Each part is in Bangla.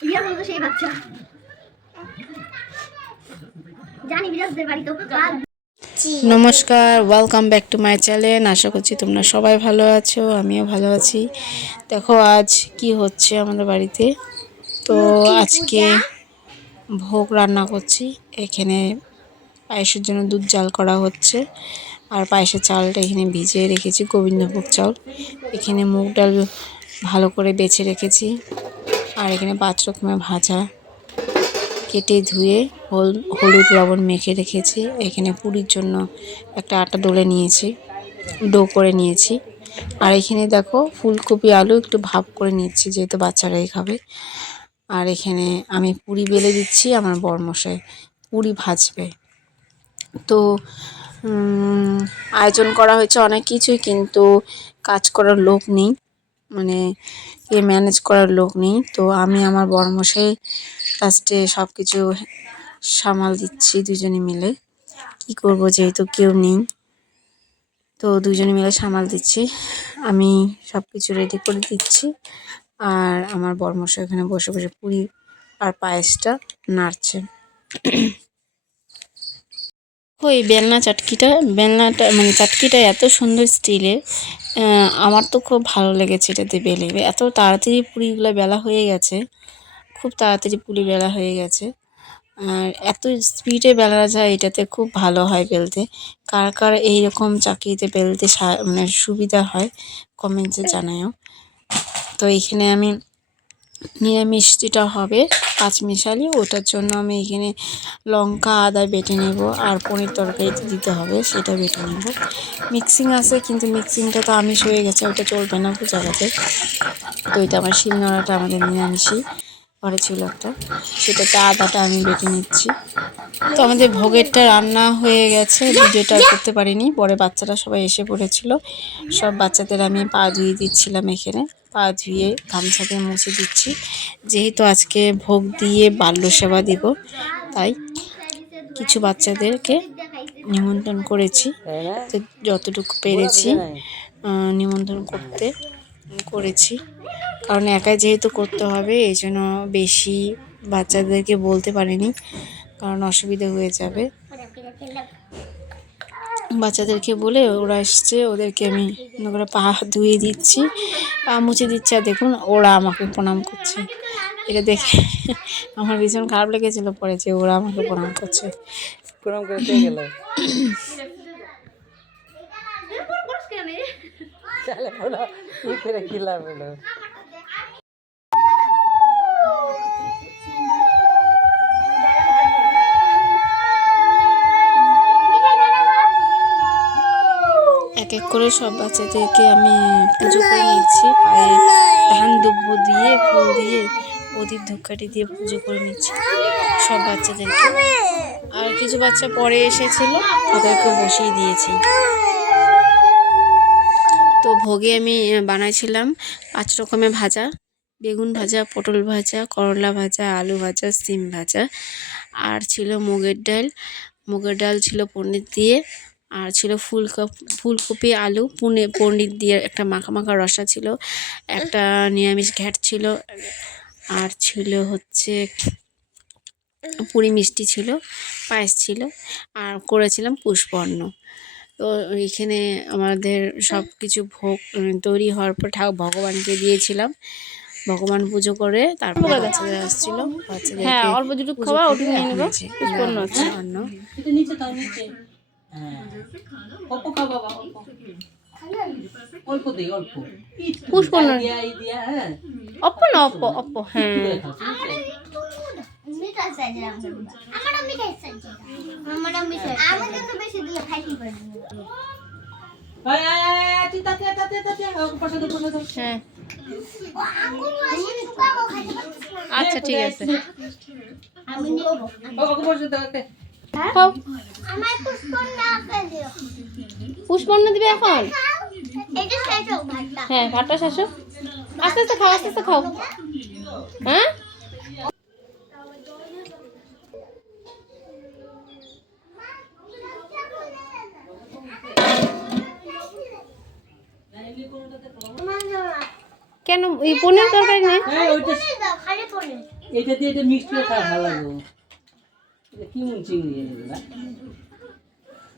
বিয়ার বলতো সেই বাচ্চা জানি বিরাজদের বাড়ি তো। নমস্কার, welcome back to my channel. আশা করছি তোমরা সবাই ভালো আছো, আমিও ভালো আছি। দেখো আজ কি হচ্ছে আমাদের বাড়িতে। তো আজকে ভোগ রান্না করছি। এখানে পায়েসের জন্য দুধ জাল করা হচ্ছে, আর পায়েসের চালটা এখানে ভিজিয়ে রেখেছি, গোবিন্দভোগ চাল। এখানে মুগ ডাল ভালো করে বেছে রেখেছি, আর এখানে 5 রকমের ভাজা কেটে ধুয়ে হলুদ লবণ মেখে রেখেছি। এখানে পুরির জন্য একটা আটা ডলে নিয়েছি, ডো করে নিয়েছি। আর এখানে দেখো ফুলকপি আলু একটু ভাপ করে নিচ্ছি, যেহেতু বাচ্চারাই খাবে। আর এখানে আমি পুরি বেলে দিচ্ছি, আমার বরমশাই পুরি ভাজবে। তো আয়োজন করা হয়েছে অনেক কিছুই, কিন্তু কাজ করার লোক নেই, মানে ম্যানেজ করার লোক নেই। তো আমি আমার বরমশাই লাস্টে সব কিছু সামাল দিচ্ছি দুজনে মিলে। কি করব, যেহেতু কেউ নেই, তো দুজনে মিলে সামাল দিচ্ছি। আমি সব কিছু রেডি করে দিচ্ছি, আর আমার বরমশাই এখানে বসে বসে পুরি আর পায়েসটা নাড়ছে। ওই বেলনাটা মানে চাটকিটা এত সুন্দর স্টিলের, আমার তো খুব ভালো লেগেছে এটাতে বেলে। এত তাড়াতাড়ি পুরিগুলো বেলা হয়ে গেছে, খুব তাড়াতাড়ি পুরি বেলা হয়ে গেছে। আর এত স্পিডে বেলা যায়, এটাতে খুব ভালো হয় বেলতে। কার কার এইরকম চাকরিতে বেলতে মানে সুবিধা হয়, কমেন্টসে জানায়ও। তো এখানে আমি নিরামিষ যেটা হবে পাঁচমিশালি, ওটার জন্য আমি এখানে লঙ্কা আদা বেটে নেব, আর পনির তরকারিতে দিতে হবে সেটা বেটে নেব। মিক্সিং আছে, কিন্তু মিক্সিংটা তো আমিষ হয়ে গেছে, ওটা চলবে না পূজাটাতে। তো এটা আমার শিলনোড়াটা আমাদের নিরামিষই ঘরে ছিল একটা, সেটাতে আদাটা আমি বেটে নিচ্ছি। তো আমাদের ভোগেরটা রান্না হয়ে গেছে, ভিডিওটা করতে পারিনি, পরে বাচ্চারা সবাই এসে পড়েছিল। সব বাচ্চাদের আমি পা ধুয়ে দিচ্ছিলাম, এখানে পা ধুয়ে গামছা দিয়ে মুছে দিচ্ছি, যেহেতু আজকে ভোগ দিয়ে বাল্য সেবা দিব, তাই কিছু বাচ্চাদেরকে নিমন্ত্রণ করেছি। তো যতটুকু পেরেছি নিমন্ত্রণ করেছি, কারণ একাই যেহেতু করতে হবে, এই জন্য বেশি বাচ্চাদেরকে বলতে পারিনি, কারণ অসুবিধা হয়ে যাবে। বাচ্চাদেরকে বলে ওরা এসছে, ওদেরকে আমি করে পা ধুয়ে দিচ্ছি, পা মুছে দিচ্ছি। আর দেখুন ওরা আমাকে প্রণাম করছে, এটা দেখে আমার ভীষণ খারাপ লেগেছিলো পরে, যে ওরা আমাকে প্রণাম করছে। প্রণাম করতে গেল এক এক করে সব বাচ্চাদেরকে আমি পুজো করে নিচ্ছি, পায়ে ধান দুব্ব দিয়ে ফুল দিয়ে প্রদীপ ধূপকাঠি দিয়ে পুজো করে নিচ্ছি সব বাচ্চাদেরকে। আর কিছু বাচ্চা পরে এসেছিল, তাদেরকে বসিয়ে দিয়েছি। তো ভোগে আমি বানাইছিলাম 5 রকমের ভাজা, বেগুন ভাজা, পটল ভাজা, করলা ভাজা, আলু ভাজা, সিম ভাজা, আর ছিল মুগের ডাল ছিল পনির দিয়ে, আর ছিল ফুলকপি আলু পনির দিয়ে একটা মাখা মাখা রসা ছিল, একটা নিরামিষ ঘ্যাট ছিল, আর ছিল হচ্ছে পুরি মিষ্টি ছিল, পায়েস ছিল, আর করেছিলাম পুষ্পান্ন। তো এখানে আমাদের সব কিছু ভোগ তৈরি হওয়ার পর ভগবানকে দিয়েছিলাম। ভগবান পুজো করে তারপর বাচ্চাদের আসছিল, বাচ্চাদেরকে অল্প দুটো খাওয়া, ওটা নিয়ে নেবো। পুষ্পান্ন আছে অন্ন পুষ্পান্ন অপ্প না অপ্প হ্যাঁ। আচ্ছা ঠিক আছে, পুষ্পান্ন দিবে এখন। হ্যাঁ ভাতটা শেষ, আস্তে আস্তে খাও, আস্তে আস্তে খাও। হ্যাঁ কেন এই পনির তরকারি নেই? এটা দিয়ে এটা মিক্সড করে খাওয়া ভালো লাগবে। এটা কি মন চিংড়ি এগুলা?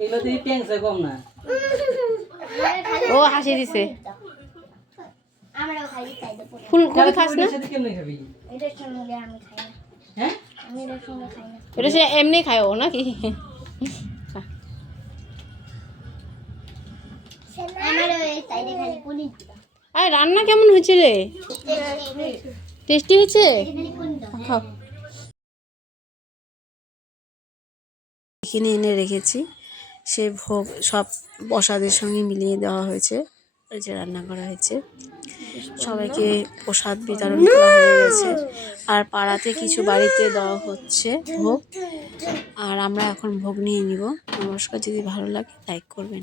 এগুলো দিয়ে ট্যাংসা কম না। ও হাসি দিছে। আমরাও খাই তাই তো পুরো। ফুলকপি খাস না? এটার সাথে কেমনে খাবি? এটার সঙ্গে আমি খাই না। হ্যাঁ? আমি এটার সঙ্গে খাই না। এটা সে এমনি খায় ও নাকি? আমারও এই সাইডে খালি পনির দিবা। আরে রান্না কেমন হয়েছে রে? টেস্টি হয়েছে? খালি পনির দাও। খাও। এখানে এনে রেখেছি, সে ভোগ সব প্রসাদের সঙ্গে মিলিয়ে দেওয়া হয়েছে, এই যে রান্না করা হয়েছে। সবাইকে প্রসাদ বিতরণ করা হয়ে গেছে, আর পাড়াতে কিছু বাড়িতে দেওয়া হচ্ছে ভোগ। আর আমরা এখন ভোগ নিয়ে নিব। নমস্কার, যদি ভালো লাগে লাইক করবেন।